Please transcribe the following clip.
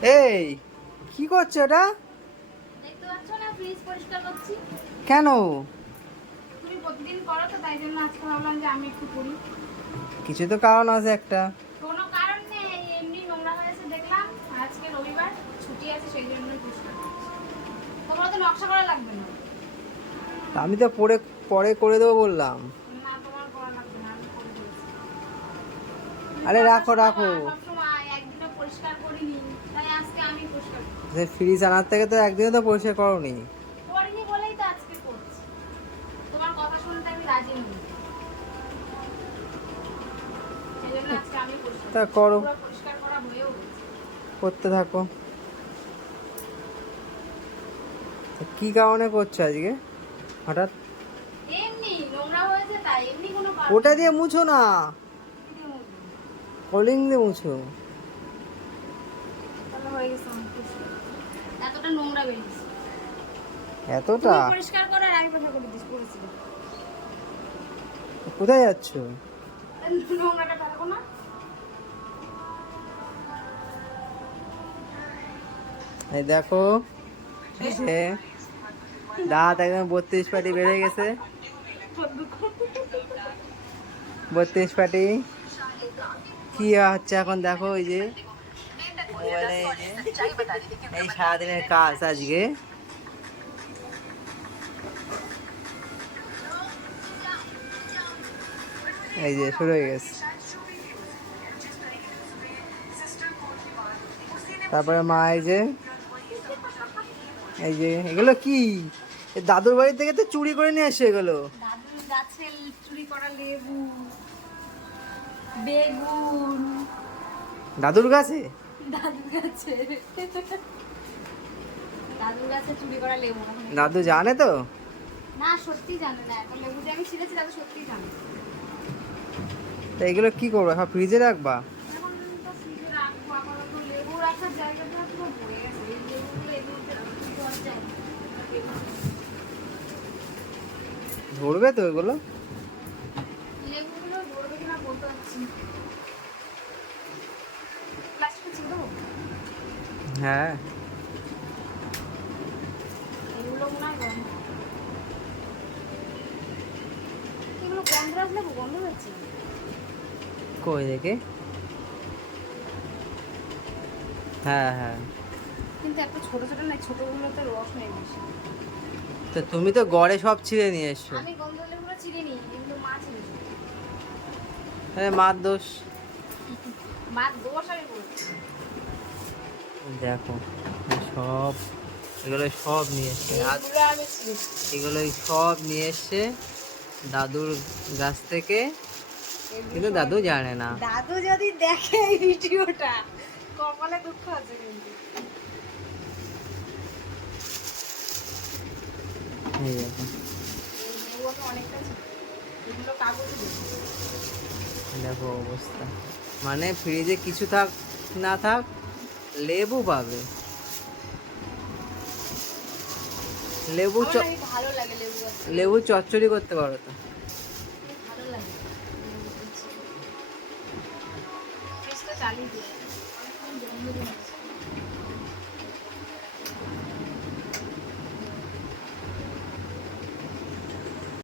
এই কি করছ এটা? কেন? কিছু তো কারণ আছে একটা। কোনো কারণ নেই এমনি নোংরা হয়েছে দেখলাম। আজকে রবিবার ছুটি আছে সেই জন্য পরিষ্কার তো নকশা করা লাগবে না। আমি তো পরে পরে করে দেবো বললাম। আরে রাখো রাখো সবসময় একদিনও পরিষ্কার করিনি তাই সে ফ্রিজ আনার থেকে তো একদিনও তো পরিষ্কার করোনি করিনি বলেই তো আজকে করছি। তোমার কথা শুনতে আমি রাজি নই। সেই জন্য আজকে আমি পরিষ্কার তা করো। করতে থাকো। কি কারণে করছ আজকে? হঠাৎ? ওটা দিয়ে মুছো না? কলিং দিয়ে মুছো। গেছে আমার পরিষ্কার। এতটা নোংরা বেরিয়েছে। এতটা? পরিষ্কার করে আর আমি পরিষ্কার করে দিস করেছি কোথায় যাচ্ছ? নোংরাটা ফেলব না। এই দেখো দাঁত একদম বত্রিশ পাটি বেড়ে গেছে। বত্রিশ পাটি। কি হচ্ছে এখন দেখো ওই যে মোবাইলে এই সারাদিনের কাজ আজকে এই যে শুরু হয়ে গেছে তারপরে মা এই যে এই যে এগুলো কি দাদুর বাড়ি থেকে তো চুরি করে নিয়ে আসে এগুলো দাদুর গাছের চুরি করা দাদুর কাছে। দাদুর গাছে চুরি করা লেবু দাদু জানে তো? না সত্যি জানে না। এখন লেবু যে আমি ছিঁড়েছি দাদু সত্যি জানে। তা এগুলো কি করব এখন ফ্রিজে রাখবা? ধরবে তো এগুলো লেবুগুলো ধরবে কিনা বলতে পারছি না। প্লাস্টিকে ছিল হ্যাঁ এগুলো মনে হয় গন্ধ এগুলো গন্ধ আসলে গন্ধ হচ্ছে। কই দেখে। হ্যাঁ হ্যাঁ। কিন্তু একটা ছোট ছোট না ছোটগুলোতে রস নেই বেশি। তো তুমি তো গড়ে সব ছিঁড়ে নিয়ে এসছো। আমি এগুলো মা আরে মার দোষ। মা দোষ আমি বলছি। দেখো সব এগুলো সব নিয়ে এসছে। আর এগুলো আমি চিনেছি এগুলো সব নিয়ে এসছে দাদুর গাছ থেকে। কিন্তু দাদু জানে না। দাদু যদি দেখে এই ভিডিওটা কপালে দুঃখ আছে কিন্তু। দেখো। অবস্থা। মানে ফ্রিজে কিছু থাক না থাক লেবু পাবে। লেবু লেবু চচ্চড়ি করতে পারো তো। চালিয়ে